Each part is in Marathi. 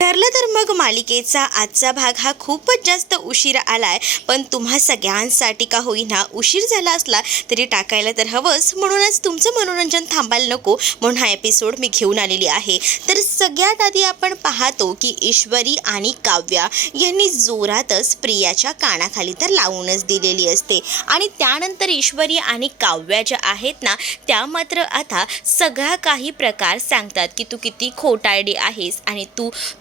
ठरलं तर मग मालिकेचा आजचा भाग हा खूपच जास्त उशीर आलाय, पण तुम्हा सगळ्यांसाठी का होईना उशीर झाला असला तरी टाकायला तर हवंच. म्हणूनच तुमचं मनोरंजन थांबायला नको म्हणून हा एपिसोड मी घेऊन आलेली आहे. तर सगळ्यात आधी आपण पाहतो की ईश्वरी आणि काव्या यांनी जोरातच प्रियाच्या कानाखाली तर लावूनच दिलेली असते आणि त्यानंतर ईश्वरी आणि काव्या ज्या आहेत ना, त्या मात्र आता सगळा काही प्रकार सांगतात की तू किती खोटारडी आहेस आणि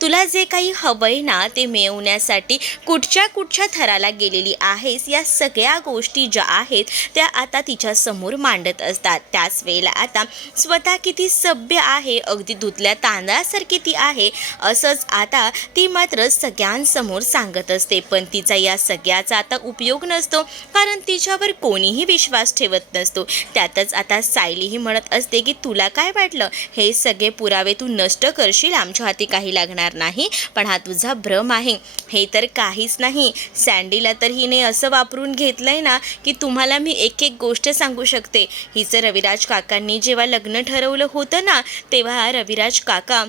तुला जे काही हवंय ना ते मिळवण्यासाठी कुठच्या थराला गेलेली आहेस. या सगळ्या गोष्टी ज्या आहेत त्या आता तिच्या समोर मांडत असतात. त्याच वेळेला आता स्वतः किती सभ्य आहे, अगदी धुतल्या तांदळासारखी ती आहे असंच आता ती मात्र सगळ्यांसमोर सांगत असते. पण तिचा या सगळ्याचा आता उपयोग नसतो, कारण तिच्यावर कोणीही विश्वास ठेवत नसतो. त्यातच आता सायलीही म्हणत असते की तुला काय वाटलं, हे सगळे पुरावे तू नष्ट करशील, आमच्या हाती काही लागणार नाही. पण हा तुझा भ्रम आहे, हे तर काहीच नाही. सँडीला तर हिने असं वापरून घेतलंय ना की तुम्हाला मी एक एक गोष्ट सांगू शकते. हिचं रविराज काकांनी जेव्हा लग्न ठरवलं होतं ना, तेव्हा रविराज काका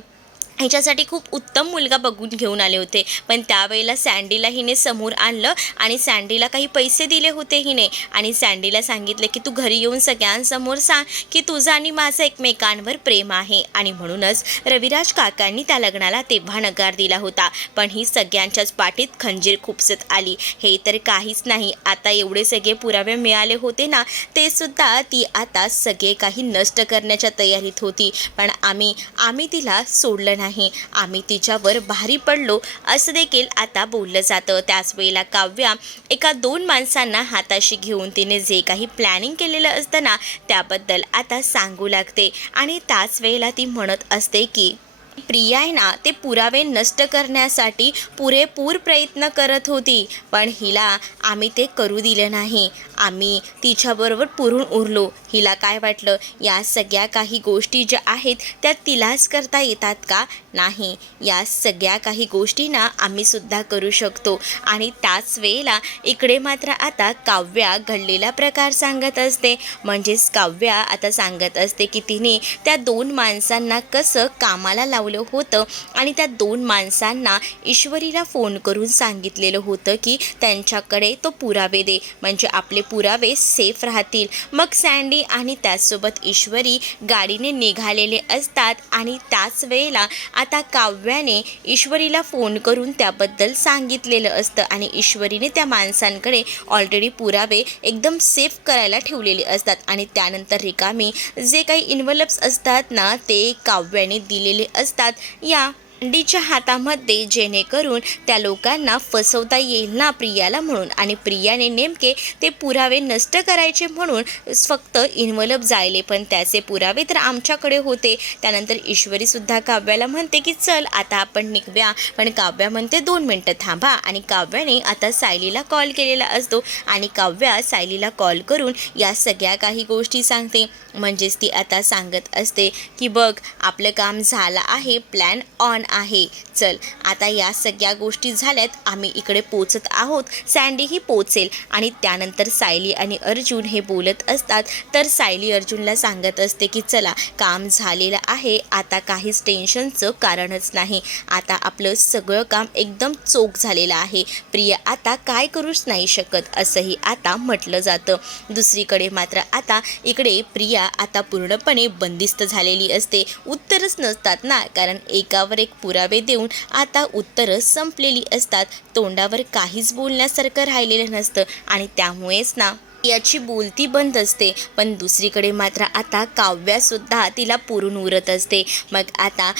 ह्याच्यासाठी खूप उत्तम मुलगा बघून घेऊन आले होते. पण त्यावेळेला सँडीला हिने समोर आणलं आणि सँडीला काही पैसे दिले होते हिने आणि सँडीला सांगितलं की तू घरी येऊन सगळ्यांसमोर सांग की तुझं आणि माझं एकमेकांवर प्रेम आहे. आणि म्हणूनच रविराज काकांनी त्या लग्नाला तेव्हा नकार दिला होता. पण ही सगळ्यांच्याच पाठीत खंजीर खुपसत आली. हे तर काहीच नाही, आता एवढे सगळे पुरावे मिळाले होते ना, ते सुद्धा ती आता सगळे काही नष्ट करण्याच्या तयारीत होती. पण आम्ही तिला सोडलं नाही, आम्ही तिच्यावर भारी पडलो असं देखील आता बोललं जातं. त्याच वेळेला काव्या एका 2 माणसांना हाताशी घेऊन तिने जे काही प्लॅनिंग केलेलं असतं ना त्याबद्दल आता सांगू लागते. आणि त्याच वेळेला ती म्हणत असते की प्रिया आहे ना, ते पुरावे नष्ट करण्यासाठी पुरेपूर प्रयत्न करत होती, पण हिला आम्ही ते करू दिलं नाही. आम्ही तिच्याबरोबर पुरून उरलो. हिला काय वाटलं या सगळ्या काही गोष्टी ज्या आहेत त्या तिलाच करता येतात का? नाही, या सगळ्या काही गोष्टी ना आम्ही सुद्धा करू शकतो. आणि त्याच वेळेला इकडे मात्र आता काव्या घडलेला प्रकार सांगत असते. म्हणजेच काव्या आता सांगत असते की तिने त्या 2 माणसांना कसं कामाला लावलं होतं आणि त्या 2 माणसांना ईश्वरीला फोन करून सांगितलेलं होतं की त्यांच्याकडे तो पुरावे दे, म्हणजे आपले पुरावे सेफ राहतील. मग सँडी आणि त्याचसोबत ईश्वरी गाडीने निघालेले असतात आणि त्याच वेळेला आता काव्याने ईश्वरीला फोन करून त्याबद्दल सांगितलेलं असतं आणि ईश्वरीने त्या माणसांकडे ऑलरेडी पुरावे एकदम सेफ करायला ठेवलेले असतात. आणि त्यानंतर रिकामी जे काही इन्व्हलप्स असतात ना ते काव्याने दिलेले असतात या सँडीच्या हातामध्ये, जेणेकरून त्या लोकांना फसवता येईल ना प्रियाला म्हणून. आणि प्रियाने नेमके ते पुरावे नष्ट करायचे म्हणून फक्त इन्व्हलप जायले, पण त्याचे पुरावे तर आमच्याकडे होते. त्यानंतर ईश्वरीसुद्धा काव्याला म्हणते की चल आता आपण निघूया. पण काव्या म्हणते 2 मिनटं थांबा. आणि काव्याने आता सायलीला कॉल केलेला असतो आणि काव्या सायलीला कॉल करून या सगळ्या काही गोष्टी सांगते. म्हणजेच ती आता सांगत असते की बघ, आपलं काम झालं आहे, प्लॅन ऑन आहे, चल आता या सगळ्या गोष्टी झाल्यात, आम्ही इकडे पोचत आहोत, सँडीही पोचेल. आणि त्यानंतर सायली आणि अर्जुन हे बोलत असतात. तर सायली अर्जुनला सांगत असते की चला, काम झालेलं आहे, आता काहीच टेन्शनचं कारणच नाही, आता आपलं सगळं काम एकदम चोख झालेलं आहे, प्रिया आता काय करूच नाही शकत असंही आता म्हटलं जातं. दुसरीकडे मात्र आता इकडे प्रिया आता पूर्णपणे बंदिस्त झालेली असते. उत्तरच नसतात ना, कारण एकावर एक पुरावे देऊन आता उत्तरं संपलेली असतात. तोंडावर काहीच बोलण्यासारखं राहिलेलं नसतं आणि त्यामुळेच ना याची बोलती बंद असते. पण दुसरीकडे मात्र आता काव्यासुद्धा तिला पुरून उरत असते. मग आता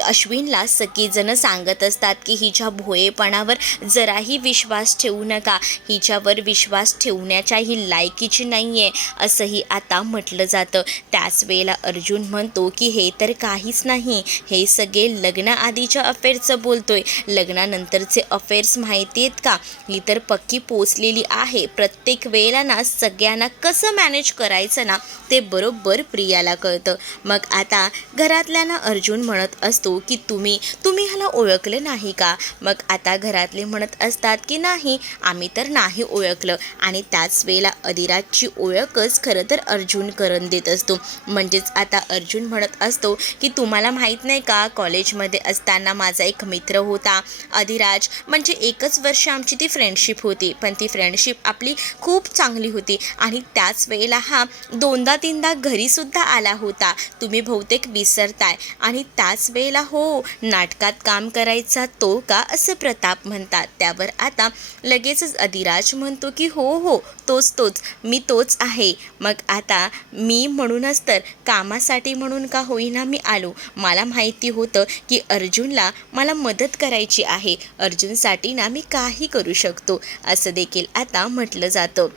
अश्विनला सगळीजणं सांगत असतात की हिच्या भोळेपणावर जराही विश्वास ठेवू नका, हिच्यावर विश्वास ठेवण्याच्याही लायकीची नाही आहे असंही आता म्हटलं जातं. त्याच वेळेला अर्जुन म्हणतो की हे तर काहीच नाही, हे सगळे लग्नाआधीच्या अफेअरचं बोलतोय, लग्नानंतरचे अफेअर्स माहिती आहेत का, ही तर पक्की पोचलेली आहे. प्रत्येक वेळेला ना सगळ्यांना कसं मॅनेज करायचं ना ते बरोबर प्रियाला कळतं. मग आता घरातल्यांना अर्जुन म्हणत असतो असतो की तुम्ही ह्याला ओळखलं नाही का? मग आता घरातले म्हणत असतात की नाही, आम्ही तर नाही ओळखलं. आणि त्याच वेळेला अधिराजची ओळखच खरं तर अर्जुन करून देत असतो. म्हणजेच आता अर्जुन म्हणत असतो की तुम्हाला माहीत नाही का, कॉलेजमध्ये असताना माझा एक मित्र होता अधिराज. म्हणजे एकच वर्ष आमची ती फ्रेंडशिप होती, पण ती फ्रेंडशिप आपली खूप चांगली होती. आणि त्याच वेळेला हा 2दा-3दा घरीसुद्धा आला होता, तुम्ही बहुतेक विसरताय. आणि त्याच वेळेला हो, नाटकात काम करायचा तो का, असं प्रताप म्हणतात. त्यावर आता लगेचच अधिराज म्हणतो की हो, तोच मी तोच आहे. मग आता मी म्हणूनच तर कामासाठी म्हणून का होईना मी आलो. मला माहिती होतं की अर्जुनला मला मदत करायची आहे, अर्जुनसाठी ना मी काही करू शकतो, असं देखील आता म्हटलं जातं.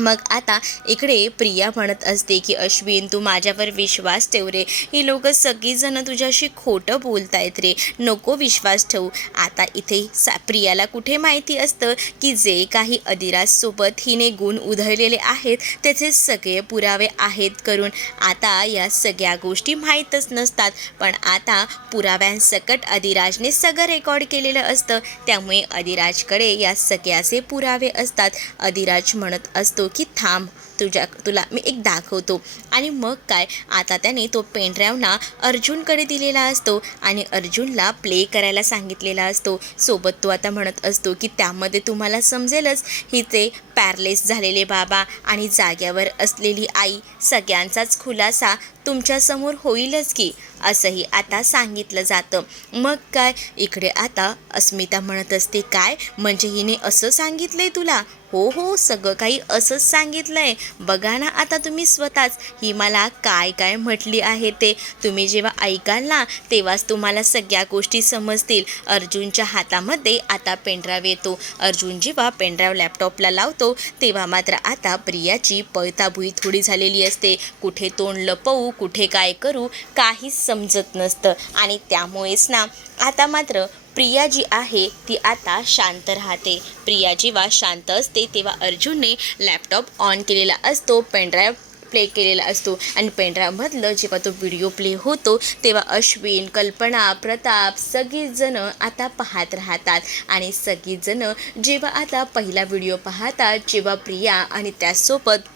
मग आता इकडे प्रिया म्हणत असते की अश्विन, तू माझ्यावर विश्वास ठेव रे, ही लोक सगळीजणं तुझ्याशी खोटं बोलतायत रे, नको विश्वास ठेवू. आता इथे प्रियाला कुठे माहिती असतं की जे काही अधिराजसोबत हिने गुण उधळलेले आहेत त्याचे सगळे पुरावे आहेत करून. आता या सगळ्या गोष्टी माहीतच नसतात, पण आता पुराव्यांसकट अधिराजने सगळं रेकॉर्ड केलेलं असतं, त्यामुळे अधिराजकडे या सगळ्याचे पुरावे असतात. अधिराज म्हणत असतो की थांब, तुला मी एक दाखवतो. आणि मग काय, आता त्याने तो पेनड्राईव्ह ना अर्जुनकडे दिलेला असतो आणि अर्जुनला प्ले करायला सांगितलेला असतो. सोबत तो आता म्हणत असतो की त्यामध्ये तुम्हाला समजेलच, हिचे पॅरलेस झालेले बाबा आणि जाग्यावर असलेली आई, सगळ्यांचाच खुलासा तुमच्यासमोर होईलच की, असंही आता सांगितलं जातं. मग काय, इकडे आता अस्मिता म्हणत असते काय म्हणजे हिने असं सांगितलंय तुला? हो, सगळं काही असंच सांगितलंय. बघा ना आता तुम्ही स्वतःच, ही मला काय काय म्हटली आहे ते तुम्ही जेव्हा ऐकाल ना तेव्हाच तुम्हाला सगळ्या गोष्टी समजतील. अर्जुनच्या हातामध्ये आता पेनड्राईव्ह येतो. अर्जुन जेव्हा पेनड्राईव्ह लॅपटॉपला लावतो तेव्हा मात्र आता प्रियाची पळताभुई थोडी झालेली असते. कुठे तोंड लपवू, कुठे काय करू, काहीच समजत नसतं. आणि त्यामुळेच ना आता मात्र प्रिया जी आहे ती आता शांत राहते. प्रिया जेव्हा शांत असते तेव्हा अर्जुनने लॅपटॉप ऑन केलेला असतो, पेनड्राईव्ह प्ले केलेला असतो आणि पेनड्राईव्हमधलं जेव्हा तो व्हिडिओ प्ले होतो तेव्हा अश्विन, कल्पना, प्रताप सगळीजणं आता पाहत राहतात. आणि सगळीजणं जेव्हा आता पहिला व्हिडिओ पाहतात, जेव्हा प्रिया आणि त्याचसोबत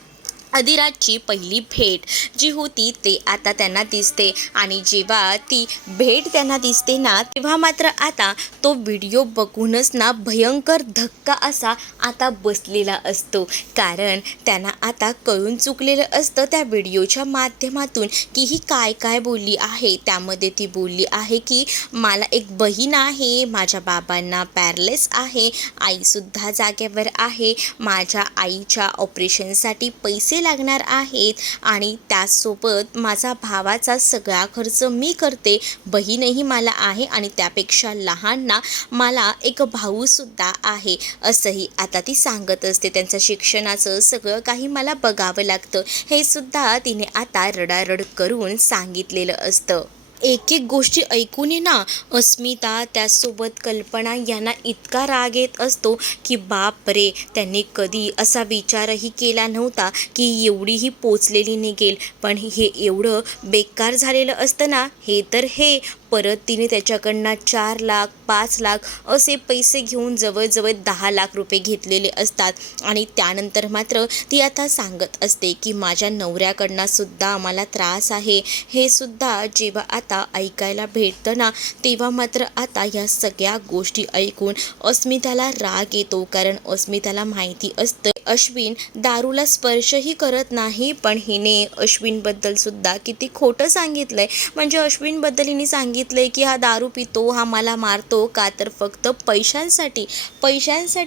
अधिराजची पहिली भेट जी होती ते आता त्यांना दिसते. आणि जेव्हा ती भेट त्यांना दिसते ना तेव्हा मात्र आता तो व्हिडिओ बघूनच ना भयंकर धक्का असा आता बसलेला असतो. कारण त्यांना आता कळून चुकलेलं असतं त्या व्हिडिओच्या माध्यमातून की ही काय काय बोलली आहे. त्यामध्ये ती बोलली आहे की मला एक बहीण आहे, माझ्या बाबांना पॅरलेस आहे, आईसुद्धा जागेवर आहे, माझ्या आईच्या ऑपरेशनसाठी पैसे लागणार आहेत आणि त्याचसोबत माझा भावाचा सगळा खर्च मी करते, बहीणही मला आहे आणि त्यापेक्षा लहान ना मला एक भाऊसुद्धा आहे, असंही आता ती सांगत असते. त्यांचं शिक्षणाचं सगळं काही मला बघावं लागतं, हे सुद्धा तिने आता रडारड करून सांगितलेलं असतं. एक गोष्टी ऐकून ना अस्मिता त्याचसोबत कल्पना यांना इतका राग येत असतो की बाप रे, त्यांनी कधी असा विचारही केला नव्हता की एवढीही पोचलेली निघेल. पण हे एवढं बेकार झालेलं असतं ना, हे तर हे परत तिने त्याच्याकडनं 4 लाख 5 लाख असे पैसे घेऊन जवळजवळ 10 लाख रुपये घेतलेले असतात. आणि त्यानंतर मात्र ती आता सांगत असते की माझ्या नवऱ्याकडनं सुद्धा मला त्रास आहे. हे सुद्धा जेव्हा आता ऐकायला भेटतं ना तेव्हा मात्र आता या सगळ्या गोष्टी ऐकून अस्मिताला राग येतो. कारण अस्मिताला माहिती असतं अश्विन दारूला स्पर्शही करत नाही, पण हिने अश्विनबद्दल सुद्धा किती खोटं सांगितलंय. म्हणजे अश्विनबद्दल हिने सांगितलंय की हा दारू पितो, हा मला मारतो, का तर फक्त पैशांसाठी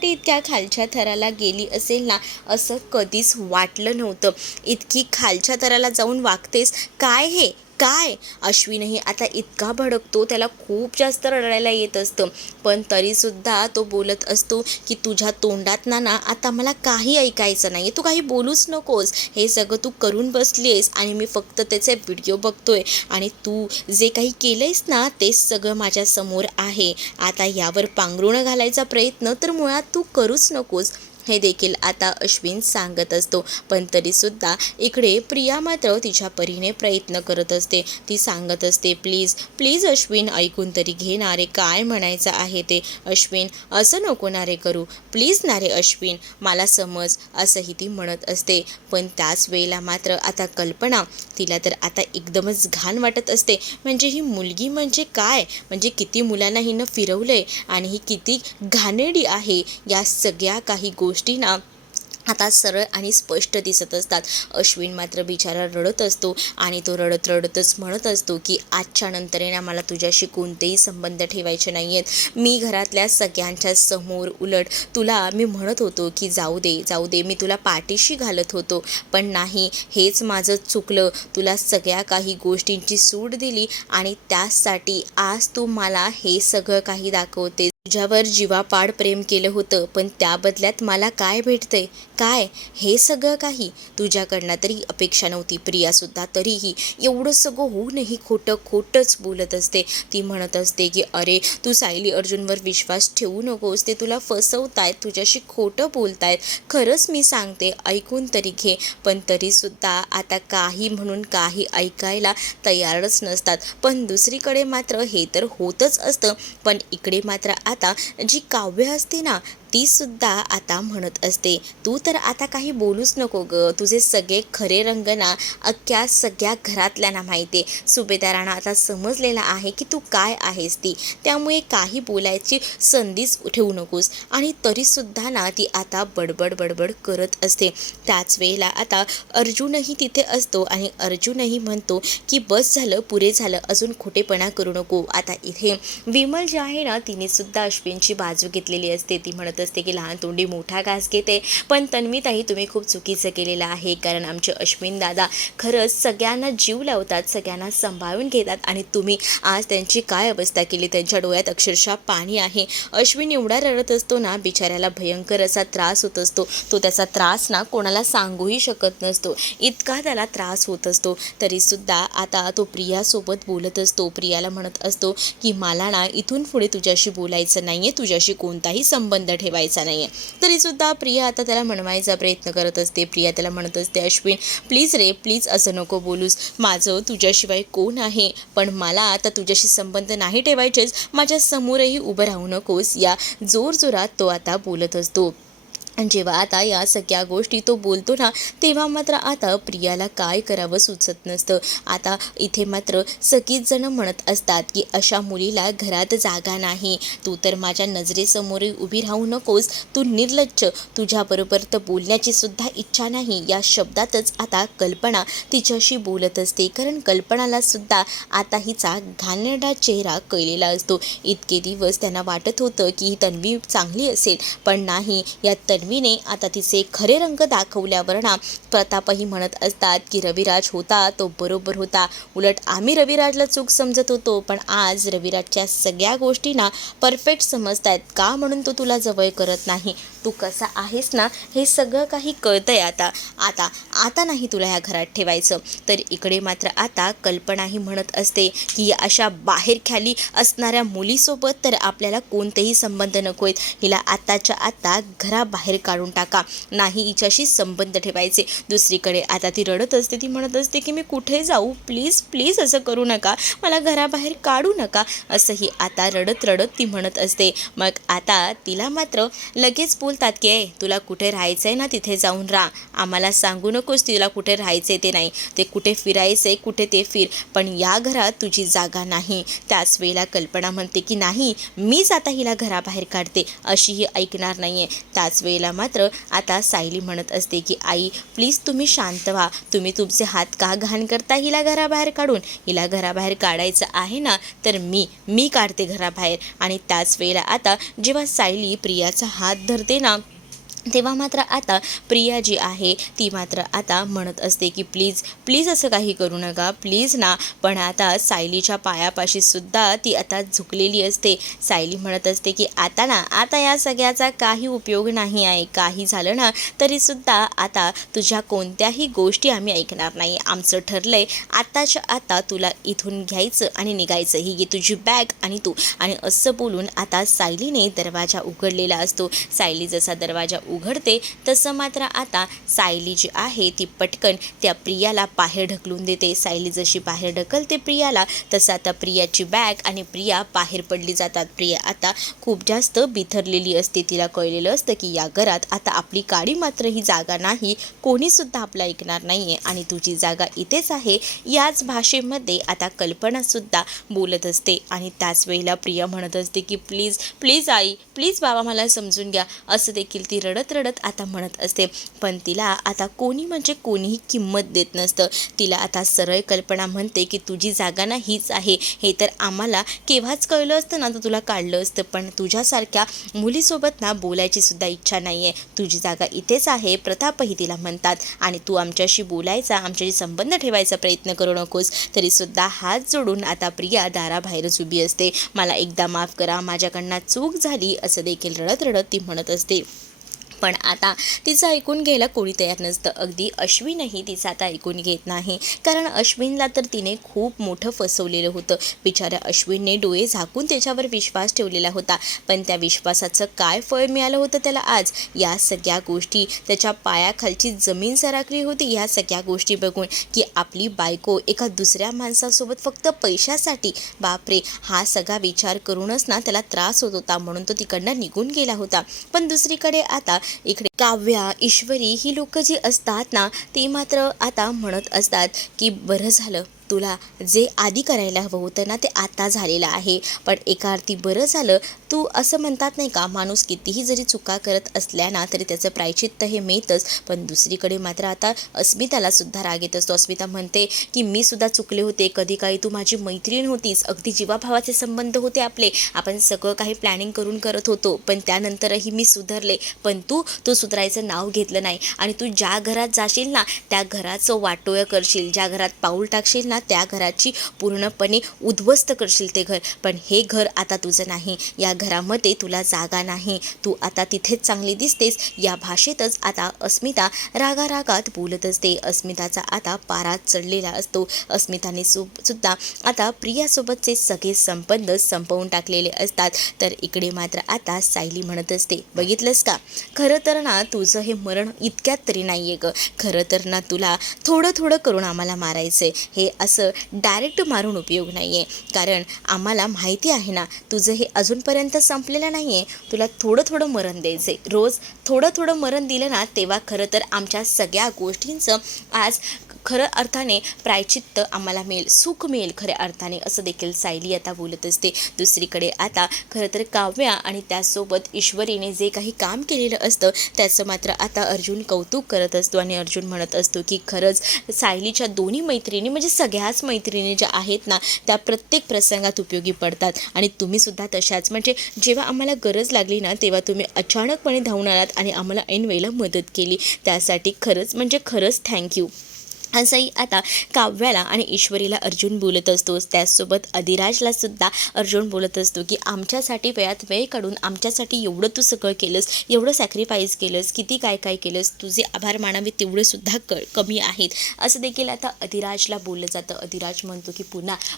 इतक्या खालच्या थराला गेली असेल ना, असं कधीच वाटलं नव्हतं. इतकी खालच्या थराला जाऊन वागतेस काय, हे काय? अश्विनही आता इतका भडकतो, त्याला खूप जास्त रडायला येत असतं. पण तरीसुद्धा तो बोलत असतो की तुझ्या तोंडात ना आता मला काही ऐकायचं नाही, तू काही बोलूच नकोस, हे सगळं तू करून बसलीस आणि मी फक्त त्याचे व्हिडिओ बघतोय आणि तू जे काही केलंयस ना तेच सगळं माझ्यासमोर आहे. आता यावर पांघरुणं घालायचा प्रयत्न तर मुळात तू करूच नकोस. हे देखील आता अश्विन सांगत असतो. पण तरीसुद्धा इकडे प्रिया मात्र तिच्या परीने प्रयत्न करत असते. ती सांगत असते, प्लीज प्लीज अश्विन ऐकून तरी घे ना रे, काय म्हणायचं आहे ते. अश्विन असं नको ना रे करू, प्लीज ना रे अश्विन, मला समज, असंही ती म्हणत असते. पण त्याच वेळेला मात्र आता कल्पना, तिला तर आता एकदमच घाण वाटत असते. म्हणजे ही मुलगी म्हणजे काय, म्हणजे किती मुलांना हिनं फिरवलंय आणि ही किती घाणेरडी आहे, या सगळ्या काही गोष्टी ना आता सरळ आणि स्पष्ट दिसत असतात. अश्विन मात्र बिचारा रडत असतो आणि तो रडत रडतच म्हणत असतो की आजच्या नंतर ना मला तुझ्याशी कोणतेही संबंध ठेवायचे नाही आहेत. मी घरातल्या सगळ्यांच्या समोर उलट तुला मी म्हणत होतो की जाऊ दे जाऊ दे, मी तुला पाठीशी घालत होतो, पण नाही, हेच माझं चुकलं. तुला सगळ्या काही गोष्टींची सूट दिली आणि त्यासाठी आज तू मला हे सगळं काही दाखवते. तुझ्यावर जीवापाड प्रेम केलं होतं, पण त्या बदल्यात मला काय भेटतंय, काय, हे सगळं काही तुझ्याकडनं तरी अपेक्षा नव्हती. प्रियासुद्धा तरीही एवढं सगळं होऊनही खोटं खोटंच बोलत असते. ती म्हणत असते की अरे तू सायली अर्जुनवर विश्वास ठेवू नकोस, ते तुला फसवतायत, तुझ्याशी खोटं बोलतायत, खरंच मी सांगते ऐकून तरी घे. पण तरीसुद्धा आता काही म्हणून काही ऐकायला तयारच नसतात. पण दुसरीकडे मात्र हे तर होतच असतं. पण इकडे मात्र आता जी काव्य असते ना, ती सुद्धा आता म्हणत असते, तू तर आता काही बोलूच नको ग, तुझे सगळे खरे रंग ना अख्ख्या सगळ्या घरातल्यांना माहिती आहे. सुभेदारांना आता समजलेलं आहे की तू काय आहेस ती, त्यामुळे काही बोलायची संधीच ठेवू नकोस. आणि तरीसुद्धा ना ती आता बडबड बडबड करत असते. त्याच वेळेला आता अर्जुनही तिथे असतो आणि अर्जुनही म्हणतो की बस झालं, पुरे झालं, अजून खोटेपणा करू नको. आता इथे विमल जी आहे ना, तिने सुद्धा अश्विनची बाजू घेतलेली असते. ती म्हणत असते की लहान तोंडी मोठा घास घेते, पण तन्वीताई तुम्ही खूप चुकीचं केलेलं आहे, कारण आमचे अश्विन दादा खरंच सगळ्यांना जीव लावतात, सगळ्यांना सांभाळून घेतात, आणि तुम्ही आज त्यांची काय अवस्था केली, त्यांच्या डोळ्यात अक्षरशः पाणी आहे. अश्विन एवढा रडत असतो ना, बिचाऱ्याला भयंकर असा त्रास होत असतो. तो त्याचा त्रास ना कोणाला सांगूही शकत नसतो, इतका त्याला त्रास होत असतो. तरीसुद्धा आता तो प्रियासोबत बोलत असतो. प्रियाला म्हणत असतो की मला ना इथून पुढे तुझ्याशी बोलायचं नाही आहे, तुझ्याशी कोणताही संबंध ठेवायचा नाही आहे. तरीसुद्धा प्रिया आता त्याला म्हणवायचा प्रयत्न करत असते. प्रिया त्याला म्हणत असते, अश्विन प्लीज रे, प्लीज असं नको बोलूस, माझं तुझ्याशिवाय कोण आहे, पण मला आता तुझ्याशी संबंध नाही ठेवायचेच, माझ्या समोरही उभं राहू नकोस, या जोरजोरात तो आता बोलत असतो. जेव्हा आता या सगळ्या गोष्टी तो बोलतो ना, तेव्हा मात्र आता प्रियाला काय करावं सुचत नसतं. आता इथे मात्र सगळीच जण म्हणत असतात की अशा मुलीला घरात जागा नाही, तू तर माझ्या नजरेसमोर उभी राहू नकोस, तू निर्लज्ज, तुझ्याबरोबर तर बोलण्याची सुद्धा इच्छा नाही, या शब्दातच आता कल्पना तिच्याशी बोलत असते. कारण कल्पनाला सुद्धा आता हिचा घाणेरडा चेहरा कळलेला असतो. इतके दिवस त्यांना वाटत होतं की ही तन्वी चांगली असेल, पण नाही, या तन्वीने आता तिचे खरे रंग दाखवल्यावर ना प्रतापही म्हणत असतात की रविराज होता तो बरोबर होता, उलट आम्ही रविराजला चूक समजत होतो, पण आज रविराजच्या सगळ्या गोष्टी ना परफेक्ट समजतायत, का म्हणून तो तुला जवळ करत नाही, तू कसा आहेस ना हे सगळं काही कळतंय. आता आता आता नाही तुला ह्या घरात ठेवायचं. तर इकडे मात्र आता कल्पनाही म्हणत असते की अशा बाहेर खाली असणाऱ्या मुलीसोबत तर आपल्याला कोणतेही संबंध नको आहेत, हिला आत्ताच्या आत्ता घराबाहेर काढून टाका, नाही हिच्याशी संबंध ठेवायचे. दुसरीकडे आता ती रडत असते. ती म्हणत असते की मी कुठे जाऊ, प्लीज प्लीज असं करू नका, मला घराबाहेर काढू नका, असंही आता रडत रडत ती म्हणत असते. मग आता तिला मात्र लगेच बोलतात की तुला कुठे राहायचं आहे ना तिथे जाऊन राहा, आम्हाला सांगू नकोस तिला कुठे राहायचं ते नाही, ते कुठे फिरायचं आहे कुठे ते फिर, पण या घरात तुझी जागा नाही. त्याच वेळेला कल्पना म्हणते की नाही, मीच आता हिला घराबाहेर काढते, अशी ही ऐकणार नाही आहे. त्याच वेळेला मात्र आता सायली म्हणत असते की आई प्लीज तुम्ही शांत व्हा, तुम्ही तुमचे हात का घाण करता हिला घराबाहेर काढून, हिला घराबाहेर काढायचं आहे ना तर मी काढते घराबाहेर. आणि त्याच वेळेला आता जेव्हा सायली प्रियाचा हात धरते ना, तेव्हा मात्र आता प्रिया जी आहे ती मात्र आता म्हणत असते की प्लीज प्लीज असं काही करू नका, प्लीज ना. पण आता सायलीच्या पायापाशी सुद्धा ती आता झुकलेली असते. सायली म्हणत असते की आता ना, आता या सगळ्याचा काही उपयोग नाही आहे, काही झालं ना तरीसुद्धा आता तुझ्या कोणत्याही गोष्टी आम्ही ऐकणार नाही, आमचं ठरलं आहे आताच्या आता तुला इथून घ्यायचं आणि निघायचं, ही घे तुझी बॅग आणि तू. आणि असं बोलून आता सायलीने दरवाजा उघडलेला असतो. सायली जसा दरवाजा उघडते तसं मात्र आता सायली जी आहे ती पटकन त्या प्रियाला बाहेर ढकलून देते. सायली जशी बाहेर ढकलते प्रियाला तसं आता प्रियाची बॅग आणि प्रिया बाहेर पडली जातात. प्रिया आता खूप जास्त बिथरलेली असते. तिला कळलेलं असतं की या घरात आता आपली काडी मात्र ही जागा नाही, कोणीसुद्धा आपलं ऐकणार नाही आहे आणि तुझी जागा इथेच आहे. याच भाषेमध्ये आता कल्पनासुद्धा बोलत असते आणि त्याच वेळेला प्रिया म्हणत असते की प्लीज प्लीज आई, प्लीज बाबा मला समजून घ्या, असं देखील ती रडत रडत आता म्हणत असते. पण तिला आता कोणी म्हणजे कोणीही किंमत देत नसतं. तिला आता सरळ कल्पना म्हणते की तुझी जागा ना हीच आहे. हे तर आम्हाला केव्हाच कळलं असतं ना तर तुला काढलं असतं, पण तुझ्यासारख्या मुलीसोबत ना बोलायची सुद्धा इच्छा नाही आहे. तुझी जागा इथेच आहे. प्रतापही तिला म्हणतात आणि तू आमच्याशी बोलायचा, आमच्याशी संबंध ठेवायचा प्रयत्न करू नकोस. तरीसुद्धा हात जोडून आता प्रिया दाराबाहेरच उभी असते. मला एकदा माफ करा, माझ्याकडनं चूक झाली, असं देखील रडत रडत ती म्हणत असते. पण आता तिचं ऐकून घ्यायला कोणी तयार नसतं. अगदी अश्विनही तिचं आता ऐकून घेत नाही, कारण अश्विनला तर तिने खूप मोठं फसवलेलं होतं. बिचाऱ्या अश्विनने डोळे झाकून त्याच्यावर विश्वास ठेवलेला होता, पण त्या विश्वासाचं काय फळ मिळालं होतं त्याला आज? या सगळ्या गोष्टी, त्याच्या पायाखालची जमीन सरकली होती या सगळ्या गोष्टी बघून, की आपली बायको एका दुसऱ्या माणसासोबत फक्त पैशासाठी. बापरे, हा सगळा विचार करूनच ना त्याला त्रास होत होता, म्हणून तो तिकडनं निघून गेला होता. पण दुसरीकडे आता इकडे काव्या, ईश्वरी ही लोक जी असतात ना ती मात्र आता म्हणत असतात की बरं झालं, तुला जे आधी करायला हवं होतं ना ते आता झालेलं आहे. पण एका अर्थी बरं झालं, तू असं म्हणतात नाही का, माणूस कितीही जरी चुका करत असल्या ना तरी त्याचं प्रायश्चित्त हे मिळतंच. पण दुसरीकडे मात्र आता अस्मिताला सुद्धा राग येत असतो. अस्मिता म्हणते की मी सुद्धा चुकले होते, कधी काही तू माझी मैत्रीण होतीस, अगदी जीवाभावाचे संबंध होते आपले, आपण सगळं काही प्लॅनिंग करून करत होतो, पण त्यानंतरही मी सुधारले. पण तू सुधारायचं नाव घेतलं नाही आणि तू ज्या घरात जाशील ना त्या घराचं वाटोळं करशील, ज्या घरात पाऊल टाकशील ना त्या घराची पूर्णपणे उद्ध्वस्त करशील ते घर. पण हे घर आता तुझं नाही, या घरामध्ये तुला जागा नाही, तू आता तिथेच चांगली दिसतेस. या भाषेतच आता अस्मिता रागारागात बोलत असते. अस्मिताचा आता पारा चढलेला असतो. अस्मिताने सुद्धा आता प्रियासोबतचे सगळे संबंध संपवून टाकलेले असतात. तर इकडे मात्र आता सायली म्हणत असते, बघितलंस का, खरं तर ना तुझं हे मरण इतक्यात तरी नाही आहे ग. खरं तर ना तुला थोडं थोडं करून आम्हाला मारायचं आहे. हे असं डायरेक्ट मारून उपयोग नाही आहे, कारण आम्हाला माहिती आहे ना तुझं हे अजूनपर्यंत संपलेलं नाही आहे. तुला थोडं थोडं मरण द्यायचं आहे. रोज थोडं थोडं मरण दिलं ना तेव्हा खरं तर आमच्या सगळ्या गोष्टींचं आज खरं अर्थाने प्रायचित्त आम्हाला मिळेल, सुख मिळेल खऱ्या अर्थाने, असं देखील सायली आता बोलत असते. दुसरीकडे आता खरं तर काव्या आणि त्यासोबत ईश्वरीने जे काही काम केलेलं असतं त्याचं मात्र आता अर्जुन कौतुक करत असतो आणि अर्जुन म्हणत असतो की खरंच सायलीच्या दोन्ही मैत्रिणी म्हणजे सगळ्याच मैत्रिणी ज्या आहेत ना त्या प्रत्येक प्रसंगात उपयोगी पडतात आणि तुम्हीसुद्धा तशाच. म्हणजे जेव्हा आम्हाला गरज लागली ना तेव्हा तुम्ही अचानकपणे धावून आलात आणि आम्हाला ऐनवेळेला मदत केली, त्यासाठी खरंच म्हणजे खरंच थँक्यू, असंही आता काव्याला आणि ईश्वरीला अर्जुन बोलत असतो. त्याचसोबत अधिराजला सुद्धा अर्जुन बोलत असतो की आमच्यासाठी वेळात वेळ काढून आमच्यासाठी एवढं तू सगळं केलंस, एवढं सॅक्रिफाईस केलंस, किती काय काय केलंस, तुझे आभार मानावे तेवढे सुद्धा कमी आहेत, असं देखील आता अधिराजला बोललं जातं. अधिराज म्हणतो की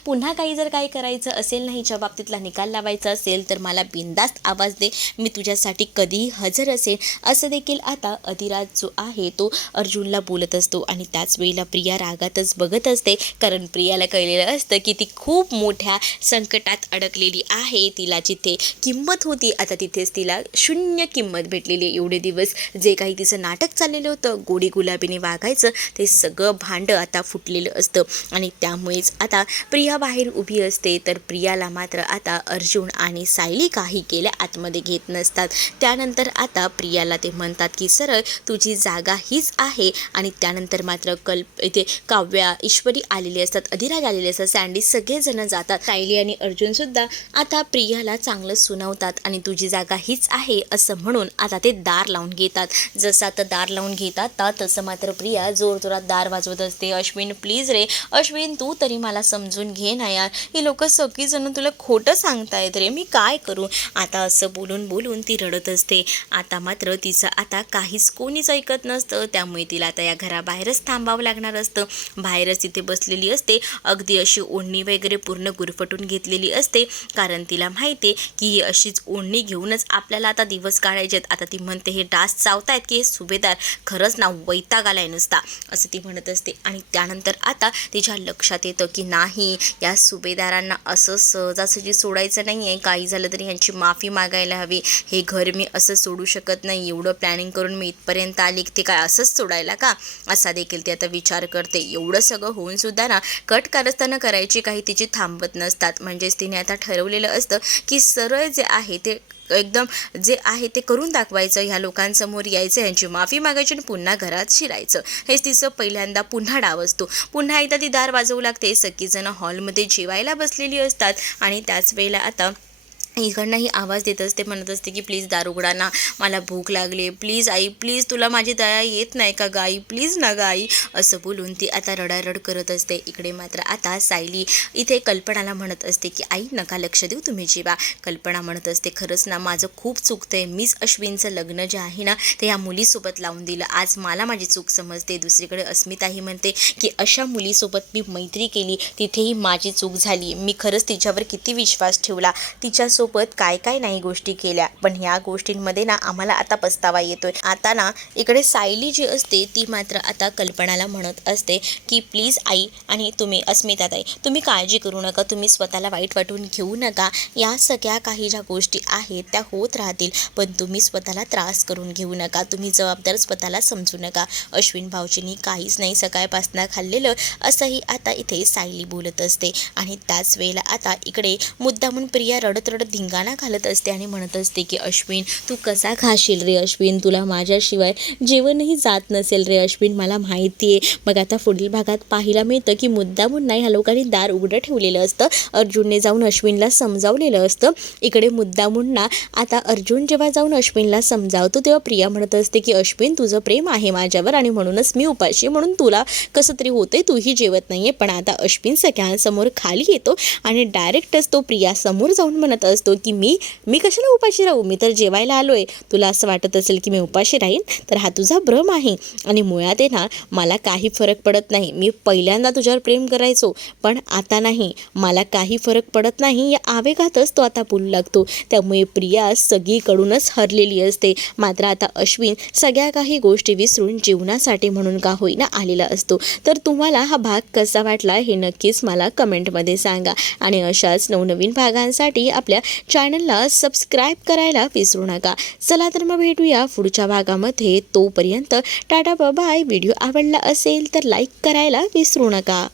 पुन्हा काही जर काही करायचं असेल ना, हिच्या बाबतीतला निकाल लावायचा असेल तर मला बिनधास्त आवाज दे, मी तुझ्यासाठी कधीही हजर असेल, असं देखील आता अधिराज जो आहे तो अर्जुनला बोलत असतो. आणि त्याच वेळेला प्रिया रागातच बघत असते, कारण प्रियाला कळलेलं असतं की ती खूप मोठ्या संकटात अडकलेली आहे. तिला जिथे किंमत होती आता तिथेच तिला शून्य किंमत भेटलेली आहे. एवढे दिवस जे काही तिचं नाटक चाललेलं होतं, गोडी गुलाबीने वागायचं, ते सगळं भांडं आता फुटलेलं असतं आणि त्यामुळेच आता प्रिया बाहेर उभी असते. तर प्रियाला मात्र आता अर्जुन आणि सायली काही केल्या आतमध्ये घेत नसतात. त्यानंतर आता प्रियाला ते म्हणतात की सरळ तुझी जागा हीच आहे. आणि त्यानंतर मात्र इथे काव्या, ईश्वरी आलेली असतात, अधिराज आलेले असतात, सँडी, सगळेजण जातात. सायली आणि अर्जुनसुद्धा आता प्रियाला चांगलं सुनावतात आणि तुझी जागा हीच आहे असं म्हणून आता ते दार लावून घेतात. जसं आता दार लावून घेतात तसं मात्र प्रिया जोरजोरात दार वाजवत असते. अश्विन प्लीज रे, अश्विन तू तरी मला समजून घे ना यार, ही लोक सगळीजण तुला खोटं सांगतायत रे, मी काय करू. आता असं बोलून बोलून ती रडत असते. आता मात्र तिचं आता काहीच कोणीच ऐकत नसतं, त्यामुळे तिला आता या घराबाहेरच थांबावं लागणार राहणार असतं. बाहेरच तिथे बसलेली असते, अगदी अशी ओढणी वगैरे पूर्ण गुरफटून घेतलेली असते, कारण तिला माहिती आहे की ही अशीच ओढणी घेऊनच आपल्याला आता दिवस काढायचे आहेत. आता ती म्हणते हे डास चावतायत की हे सुभेदार खरंच ना वैताग आलाय नुसता, असं ती म्हणत असते. आणि त्यानंतर आता तिच्या लक्षात येतं की नाही, या सुभेदारांना असं सहजासहजी सोडायचं नाही आहे, काही झालं तरी ह्यांची माफी मागायला हवी. हे घर मी असं सोडू शकत नाही, एवढं प्लॅनिंग करून मी इथपर्यंत आली, ते काय असंच सोडायला का, असा देखील ती आता विचार करते. एवढं सगळं होऊन सुद्धा ना कट कारस्थानं करायची काही तिची थांबत नसतात. म्हणजेच तिने आता ठरवलेलं असतं की सरळ जे आहे ते एकदम जे आहे ते करून दाखवायचं, ह्या लोकांसमोर यायचं, यांची माफी मागायची आणि पुन्हा घरात शिरायचं. हेच तिचं पहिल्यांदा पुन्हा डाव असतो. पुन्हा एकदा ती दार वाजवू लागते. सगळीजणं हॉलमध्ये जेवायला बसलेली असतात आणि त्याच वेळेला आता इकडनंही आवाज देत असते, म्हणत असते की प्लीज दार उघडा ना, मला भूक लागली, प्लीज आई, प्लीज तुला माझी दया येत नाही का गाई, प्लीज ना गाई, असं बोलून ती आता रडारड करत असते. इकडे मात्र आता सायली इथे कल्पनाला म्हणत असते की आई नका लक्ष देऊ, तुम्ही जेवा. कल्पना म्हणत असते खरंच ना माझं खूप चुकतंय, मीच अश्विनचं लग्न जे आहे ना ते या मुलीसोबत लावून दिलं, आज मला माझी चूक समजते. दुसरीकडे अस्मिताही म्हणते की अशा मुलीसोबत मी मैत्री केली, तिथेही माझी चूक झाली, मी खरंच तिच्यावर किती विश्वास ठेवला, तिच्यासोबत काय काय नाही गोष्टी केल्या, पण ह्या गोष्टींमध्ये ना आम्हाला आता पस्तावा येतोय. आता ना इकडे सायली जी असते ती मात्र आता कल्पनाला म्हणत असते की प्लीज आई आणि तुम्ही अस्मिताताई, तुम्ही काळजी करू नका, तुम्ही स्वतःला वाईट वाटून घेऊ नका, या सगळ्या काही ज्या गोष्टी आहेत त्या होत राहतील, पण तुम्ही स्वतःला त्रास करून घेऊ नका, तुम्ही जबाबदार स्वतःला समजू नका. अश्विन भाऊजींनी काहीच नाही सकाळपासून खाल्लेलं, असंही आता इथे सायली बोलत असते. आणि त्याच वेळेला आता इकडे मुद्दामून प्रिया रडत रडत धिंगाणा घालत असते आणि म्हणत असते की अश्विन तू कसा खाशील रे अश्विन, तुला माझ्याशिवाय जेवणही जात नसेल रे अश्विन, मला माहिती आहे. मग आता पुढील भागात पाहायला मिळतं की मुद्दामून नाही, ह्या लोकांनी दार उघडं ठेवलेलं असतं, अर्जुनने जाऊन अश्विनला समजावलेलं असतं. इकडे मुद्दामून ना आता अर्जुन जेव्हा जाऊन अश्विनला समजावतो तेव्हा प्रिया म्हणत असते की अश्विन तुझं प्रेम आहे माझ्यावर आणि म्हणूनच मी उपाशी, म्हणून तुला कसं तरी होतंय, तूही जेवत नाहीये. पण आता अश्विन सगळ्यांसमोर खाली येतो आणि डायरेक्टच तो प्रियासमोर जाऊन म्हणत असतो की मी कशाला उपाशी राहू, मी तर जेवायला आलोय, तुला असं वाटत असेल की मी उपाशी राहीन तर हा तुझा भ्रम आहे. आणि मुळात आहे ना मला काही फरक पडत नाही, मी पहिल्यांदा तुझ्यावर प्रेम करायचो पण आता नाही, मला काही फरक पडत नाही, या आवेगातच तो आता बोलू लागतो. त्यामुळे प्रिया सगळीकडूनच हरलेली असते. मात्र आता अश्विन सगळ्या काही गोष्टी विसरून जीवनासाठी म्हणून का होईना आलेला असतो. तर तुम्हाला हा भाग कसा वाटला हे नक्कीच मला कमेंटमध्ये सांगा आणि अशाच नवनवीन भागांसाठी आपल्या चॅनलला सबस्क्राईब करायला विसरू नका. चला तर मग भेटूया पुढच्या भागामध्ये, तोपर्यंत टाटा बाय. व्हिडिओ आवडला असेल तर लाईक करायला विसरू नका.